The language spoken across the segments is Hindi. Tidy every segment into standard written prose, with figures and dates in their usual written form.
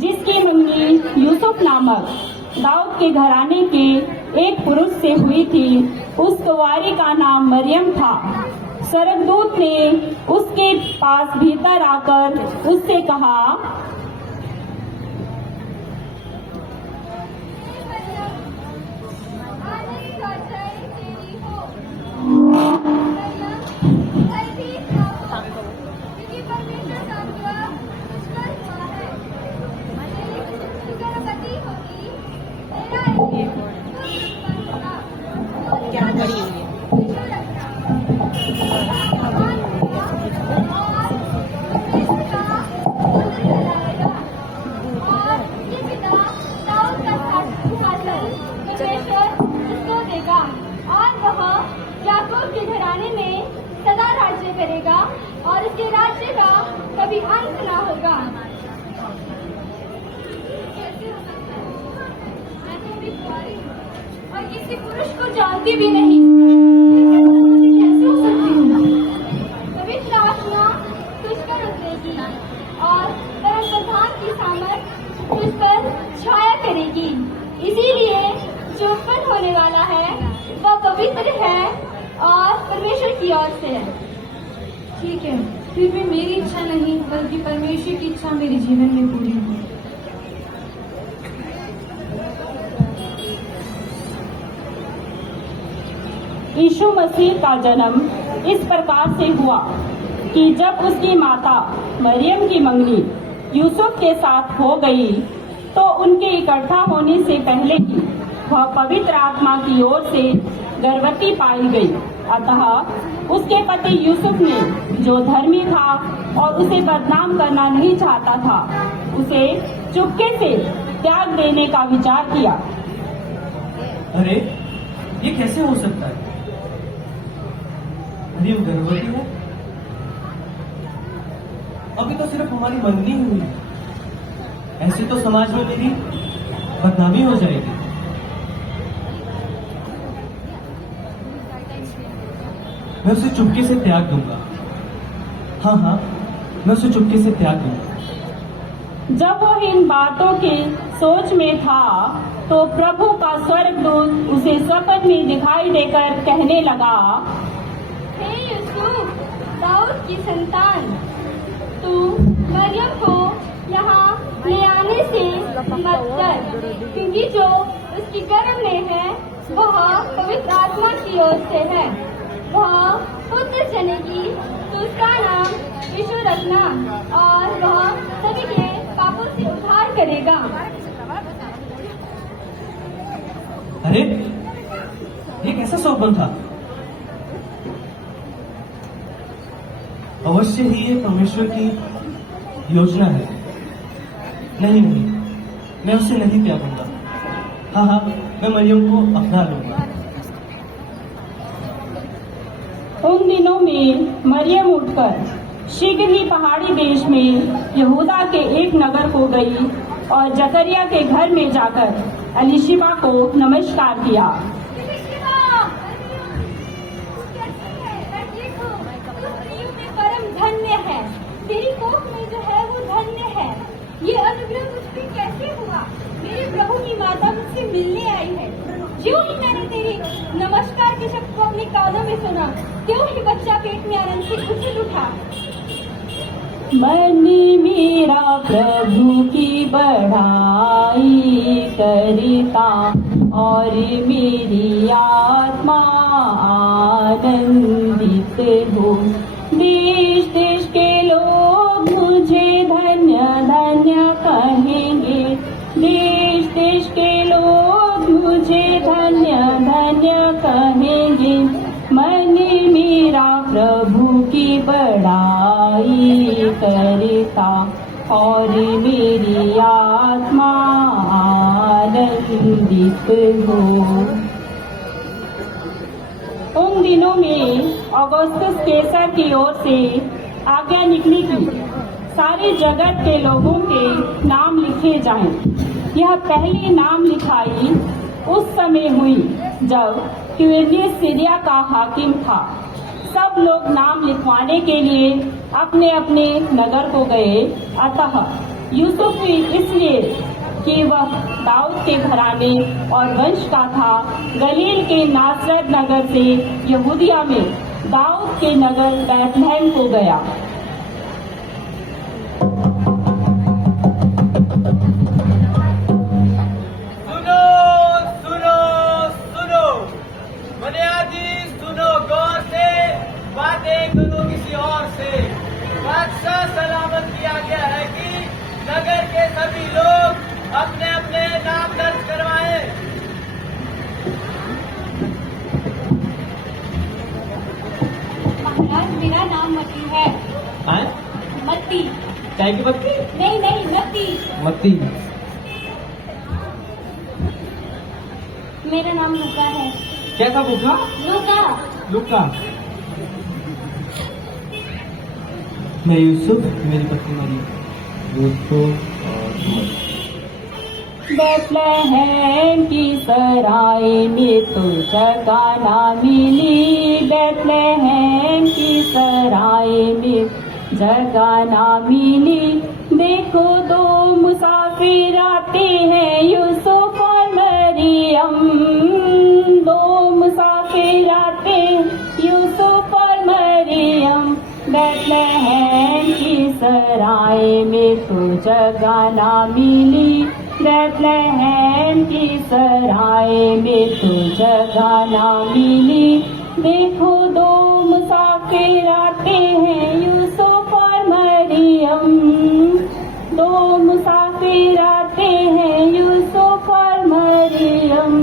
जिसकी मंगनी यूसुफ नामक दाऊद के घराने के एक पुरुष से हुई थी। उस कुंवारी का नाम मरियम था। स्वर्गदूत ने उसके पास भीतर आकर उससे कहा, के घराने में सदा राज्य करेगा और इसके राज्य का कभी अंत ना होगा। और किसी पुरुष को जानती भी नहीं, कैसे हो सकती हूँ? पवित्र आत्मा तुझ पर उतरेगी और परम प्रधान की सामर्थ तुझ पर छाया करेगी। इसीलिए जो उत्पन्न होने वाला है वह पवित्र है और परमेश्वर की ओर से है। ठीक है, फिर भी मेरी इच्छा नहीं बल्कि परमेश्वर की इच्छा मेरे जीवन में पूरी हो। यीशु मसीह का जन्म इस प्रकार से हुआ कि जब उसकी माता मरियम की मंगनी यूसुफ के साथ हो गई तो उनके इकट्ठा होने से पहले ही वह पवित्र आत्मा की ओर से गर्भवती पाई गई। अतः उसके पति यूसुफ ने, जो धर्मी था और उसे बदनाम करना नहीं चाहता था, उसे चुपके से त्याग देने का विचार किया। अरे, ये कैसे हो सकता है? मरियम गर्भवती है? अभी तो सिर्फ हमारी मंगनी हुई है। ऐसे तो समाज में मेरी बदनामी हो जाएगी। मैं उसे चुपके से त्याग दूंगा। हाँ, मैं उसे चुपके से त्याग दूंगा। जब वो इन बातों की सोच में था तो प्रभु का स्वर्गदूत उसे स्वप्न में दिखाई देकर कहने लगा, हे यूसुफ, दाऊद की संतान, तू मरियम को यहाँ ले आने से मत कर, क्योंकि जो उसकी गर्भ में है वह पवित्र आत्मा की ओर से है। वह पुत्र जनेगी, तो उसका नाम यीशु रखना, और वह सभी के पापों से उद्धार करेगा। अरे, ये कैसा स्वप्न था? अवश्य ही ये परमेश्वर की योजना है। नहीं, मैं उसे नहीं त्यागूंगा। हाँ, मैं मरियम को अपना लूंगा। उन दिनों में मरियम उठकर शीघ्र ही पहाड़ी देश में यहूदा के एक नगर को गई और जकरिया के घर में जाकर एलिशिबा को नमस्कार किया। परम धन्य है, तेरी कोख में जो है वो धन्य है। ये अनुग्रह मुझ पे कैसे हुआ? मेरे प्रभु की माता मुझसे मिलने आई है। ज्यों ही मैंने तेरी नमस्कार के शब्द को अपने कानों में सुना, त्यों ही बच्चा पेट में आनंद से उछल उठा। मन मेरा प्रभु की बढ़ाई करता और मेरी आत्मा आनंदित हो। देश देश के लोग मुझे धन्य धन्य कहेंगे। देश देश के लोग मुझे धन्य धन्य कहेंगे। मन मेरा प्रभु की बड़ाई करता और मेरी आत्मा आनंदित हो। उन दिनों में ऑगस्टस केसर की ओर से आज्ञा निकली कि सारे जगत के लोगों के नाम लिखे जाएं। यह पहली नाम लिखाई उस समय हुई जब क्विरिनियस सीरिया का हाकिम था। सब लोग नाम लिखवाने के लिए अपने अपने नगर को गए। अतः यूसुफ इसलिए कि वह दाऊद के घराने और वंश का था, गलील के नासरत नगर से यहूदिया में दाऊद के नगर बैतलहम को गया। बातें करो किसी और से। बादशाह सलामत किया गया है कि नगर के सभी लोग अपने अपने नाम दर्ज करवाएं। महाराज, मेरा नाम मती है। मती। चाय की पत्ती? नहीं, मती। मत्ती। मेरा नाम लुका है। कैसा भूखा? लुका। लुका। मैं यूसुफ, मेरी पत्नी मरियम। यूसुफ बैतलहम की सराय में तो जगह ना मिली, बैतलहम की सराय में जगह ना मिली। देखो दो मुसाफिर आते हैं, यूसुफ और मरियम। दो मुसाफिर आते हैं, यूसुफ और मरियम। बैतलहम की सराय में तो जगह ना मिली, बैतलहम की सराय में तो जगह ना मिली। देखो दो मुसाफिर आते हैं, यूसुफ और मरियम। दो मुसाफिर आते हैं, यूसुफ और मरियम।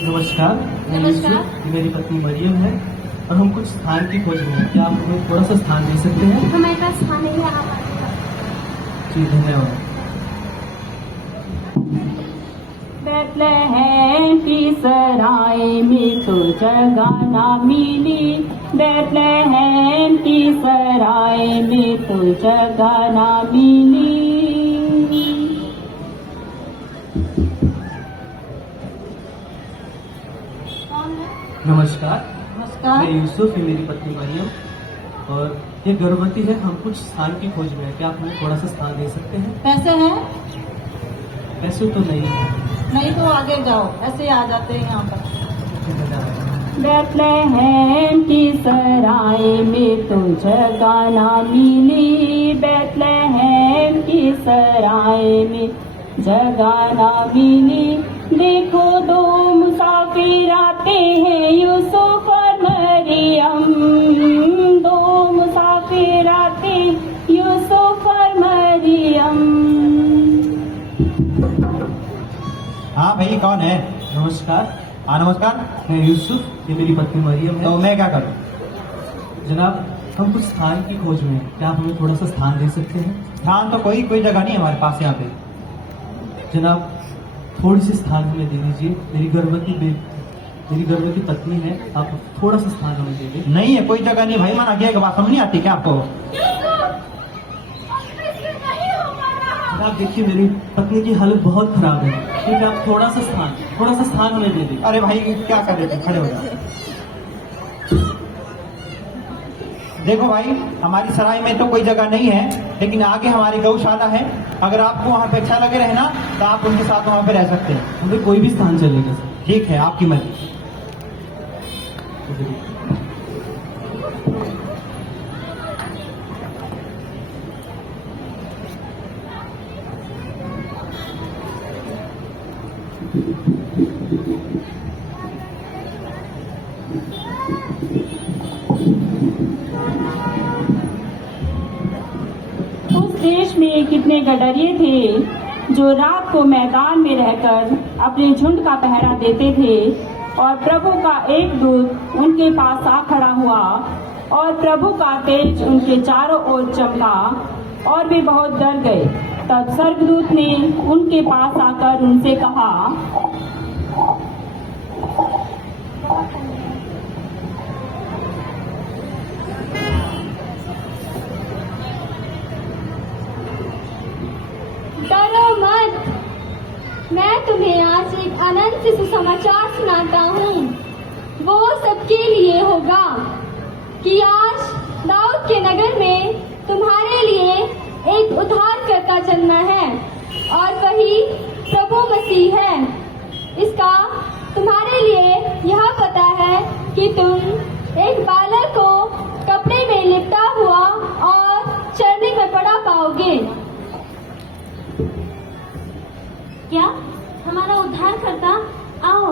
नमस्कार, मैं नमस्कार। यूसुफ, मेरी पत्नी मरियम है और हम कुछ स्थान की खोज में हैं। क्या आप हमें थोड़ा सा स्थान दे सकते हैं? हमारे पास स्थान नहीं है, आप जी धन्यवाद। बैतलहम की सराय में तो जगह ना मिली, बैतलहम की सराय में तो जगह ना मिली। नमस्कार, नमस्कार। मैं यूसुफ, मेरी पत्नी मरियम और ये गर्भवती है। हम कुछ स्थान की खोज में हैं। क्या आप हमें थोड़ा सा स्थान दे सकते हैं? पैसे हैं? पैसे तो नहीं है। नहीं तो आगे जाओ, ऐसे आ जाते हैं यहाँ पर। धन्यवाद। बैतलहम की सराय में तो जगह ना मिली, बैतलहम की सराय में जगह ना मिली। देखो दो मुसाफिर आते हैं, यूसुफ और मरियम। दो मुसाफिर आते हैं, यूसुफ और मरियम। हाँ भाई, कौन है? नमस्कार, हाँ नमस्कार। मैं यूसुफ, ये मेरी पत्नी मरियम तो है। मैं क्या करूँ? जनाब, हम कुछ स्थान की खोज में हैं। क्या आप हमें थोड़ा सा स्थान दे सकते हैं? स्थान तो कोई जगह नहीं है हमारे पास यहाँ पे। जनाब, थोड़ी सी स्थान हमें दे दीजिए। मेरी गर्भवती पत्नी है। आप थोड़ा सा स्थान हमें दे दें। नहीं है, कोई जगह नहीं भाई, मना किया, बात समझ नहीं आती क्या आपको? जनाब देखिए, मेरी पत्नी की हालत बहुत खराब है। ठीक है, आप थोड़ा सा स्थान हमें दे दें। अरे भाई क्या कर रहे थे, खड़े हो जाओ। देखो भाई, हमारी सराय में तो कोई जगह नहीं है, लेकिन आगे हमारी गौशाला है। अगर आपको वहाँ पे अच्छा लगे रहना तो आप उनके साथ वहाँ पे रह सकते हैं। हमें कोई भी स्थान चलेगा सर। ठीक है, आपकी मर्जी। उस देश में कितने गडरिये थे जो रात को मैदान में रहकर अपने झुंड का पहरा देते थे। और प्रभु का एक दूत उनके पास आ खड़ा हुआ और प्रभु का तेज उनके चारों ओर चमका और वे बहुत डर गए। तब स्वर्गदूत ने उनके पास आकर उनसे कहा, डरो मत, मैं तुम्हें आज एक अनंत सुसमाचार सुनाता हूँ। वो सबके लिए होगा कि आज दाऊद के नगर में तुम्हारे लिए एक उद्धारकर्ता जन्मा है और वही प्रभु मसीह है। इसका तुम्हारे लिए यह पता है कि तुम एक बालक को कपड़े में लिपटा हुआ और चरनी में पड़ा पाओगे। क्या हमारा उद्धारकर्ता? आओ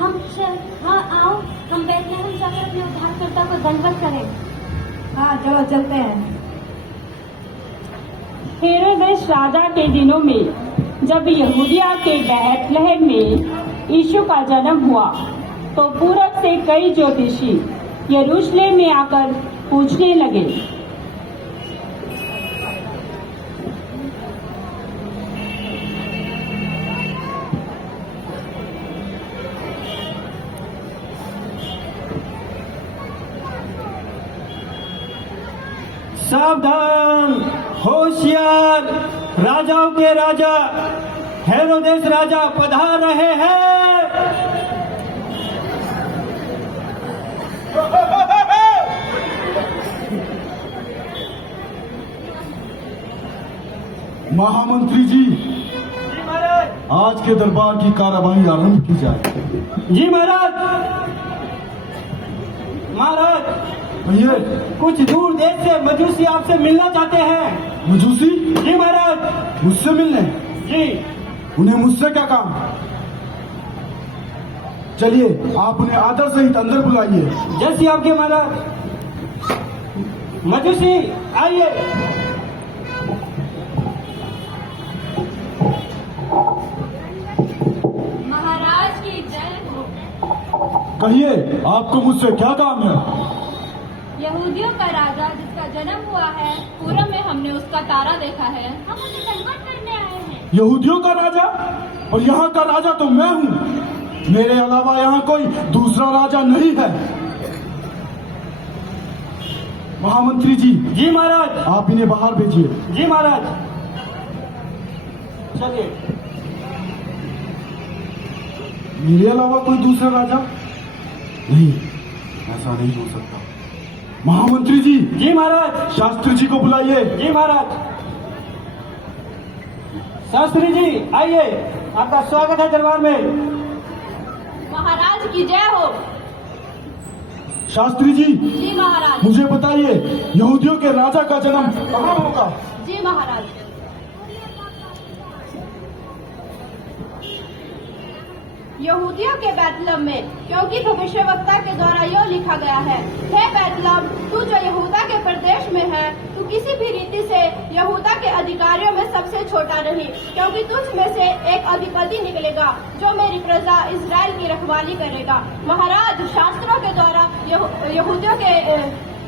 आओ हम बैतलहम जाकर अपने उद्धारकर्ता को दंडवत करें। हाँ चलो चलते हैं। हेरोदेस राजा के दिनों में जब यहूदिया के बैतलहम में यीशु का जन्म हुआ तो पूरब से कई ज्योतिषी यरूशलेम में आकर पूछने लगे, सावधान, होशियार, राजाओं के राजा हेरोदेस राजा पधार रहे हैं। महामंत्री जी, आज के दरबार की कार्यवाही आरंभ की जाए। जी महाराज। महाराज, ये कुछ दूर देश से मजूसी आपसे मिलना चाहते हैं। मजूसी जी महाराज। मुझसे मिलने? जी। उन्हें मुझसे क्या काम? चलिए आप उन्हें आदर सहित अंदर बुलाइए। जैसी आपके महाराज। मजूसी आइए। महाराज की जय हो। कहिए आपको मुझसे क्या काम है? यहूदियों का राजा जिसका जन्म हुआ है, पूरब में हमने उसका तारा देखा है। हम उन्हें दंडवत करने आए हैं। यहूदियों का राजा? और यहाँ का राजा तो मैं हूँ। मेरे अलावा यहाँ कोई दूसरा राजा नहीं है। महामंत्री जी। जी महाराज। आप इन्हें बाहर भेजिए। जी महाराज। चलिए। मेरे अलावा कोई दूसरा राजा नहीं? ऐसा नहीं हो सकता। महामंत्री जी। जी महाराज। शास्त्री जी को बुलाइए। जी महाराज। शास्त्री जी आइए, आपका स्वागत है दरबार में। महाराज की जय हो। शास्त्री जी। जी महाराज। मुझे बताइए, यहूदियों के राजा का जन्म कहाँ होगा? जी महाराज। यहूदियों के बैतलहम में, क्योंकि भविष्यवक्ता के द्वारा यह लिखा गया है, हे बैतलहम, तू जो यहूदा के प्रदेश में है, तू किसी भी रीति से यहूदा के अधिकारियों में सबसे छोटा रही, क्योंकि तुझ में से एक अधिपति निकलेगा जो मेरी प्रजा इजराइल की रखवाली करेगा। महाराज, शास्त्रों के द्वारा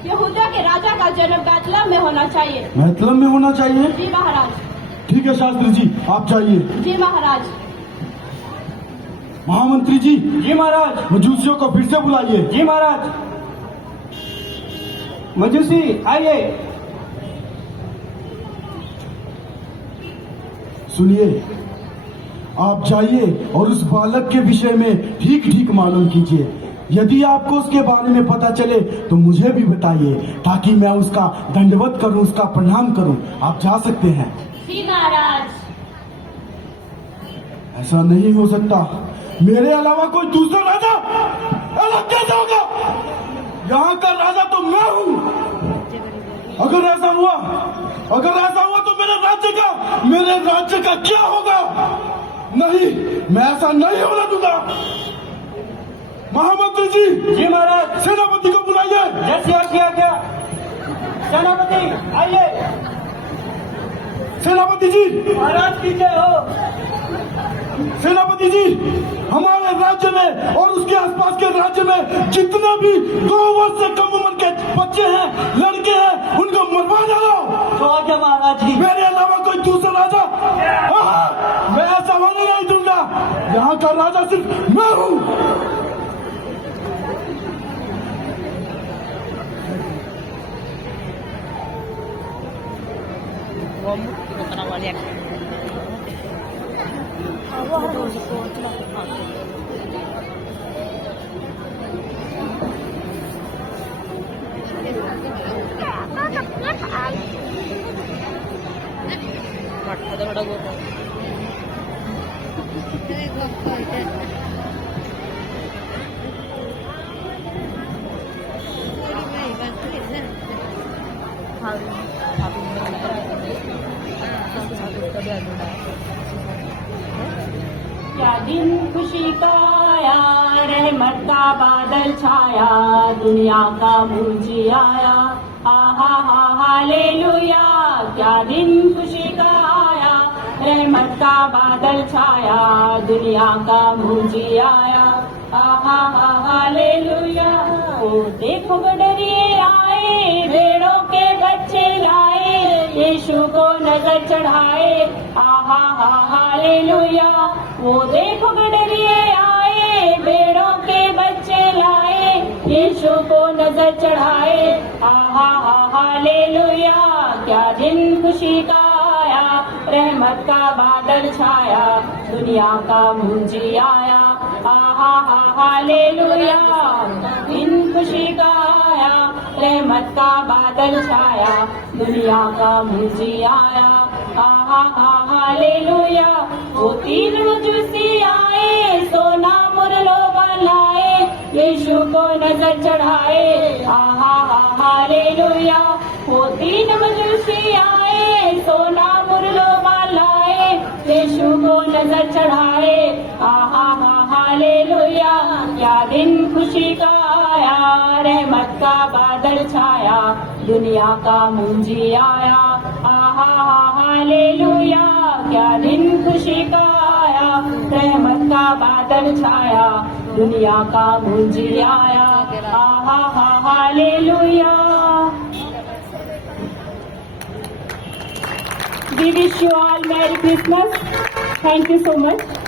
यहूदा के राजा का जन्म बैतलहम में होना चाहिए। बैतलहम में होना चाहिए? जी महाराज। ठीक है शास्त्री जी, आप जाइए। जी महाराज। महामंत्री जी। जी महाराज। मजूसियों को फिर से बुलाइए। जी महाराज। मजूसी आइए। सुनिए, आप जाइए और उस बालक के विषय में ठीक ठीक मालूम कीजिए। यदि आपको उसके बारे में पता चले तो मुझे भी बताइए, ताकि मैं उसका दंडवत करूं, उसका प्रणाम करूं। आप जा सकते हैं। जी महाराज। ऐसा नहीं हो सकता। मेरे अलावा कोई दूसरा राजा अलग कैसे होगा? यहाँ का राजा तो मैं हूँ। अगर ऐसा हुआ तो मेरे राज्य का क्या होगा? नहीं, मैं ऐसा नहीं होने दूंगा। महामंत्री जी। जी महाराज। सेनापति को बुलाइए। जैसी आज्ञा क्या। सेनापति आइए। सेनापति जी। महाराज की जय हो। सेनापति जी, हमारे राज्य में और उसके आसपास के राज्य में जितने भी 2 वर्ष से कम उम्र के बच्चे हैं, लड़के हैं, उनको मरवा डालो। तो आज्ञा महाराज की। मेरे अलावा कोई दूसरा राजा मैं ऐसा होने नहीं दूंगा। यहाँ का राजा सिर्फ मैं हूँ। क्या दिन खुशी का आया, रहमत का बादल छाया, दुनिया का मुझे आया, आहा हा हालेलुया। क्या दिन खुशी का आया, रहमत का बादल छाया, दुनिया का मुझे आया, आहा हा हालेलुया। ओ देखो गडरिए आए, भेड़ों के बच्चे लाए, यीशु को नजर चढ़ाए, आहा हा हालेलुया। वो देखो गडरिए आए, भेड़ों के बच्चे लाए, यीशु को नजर चढ़ाए, आहा हा हालेलुया। क्या दिन खुशी का आया, रहमत का बादल छाया, दुनिया का मुझे आया, आहा हा हालेलुया। दिन खुशी का आया, रहमत का बादल छाया, दुनिया का मुझे आया, आहा हा हालेलुया। वो 3 मजूसी आए, सोना मुरलो बनाए, यीशु को नजर चढ़ाए, आहा हा हालेलुया। वो 3 मजूसी आए, सोना मुरलो बनाए, यीशु को नजर चढ़ाए, आहा हा हालेलुया। क्या दिन खुशी का आया, रहमत का बादल छाया, दुनिया का मुझे आया, आहा हा हालेलुया। क्या दिन खुशी का आया, रहमत का बादल छाया, दुनिया का मुझे आया, आहा हा hallelujah. We wish you all Merry Christmas. Thank you so much.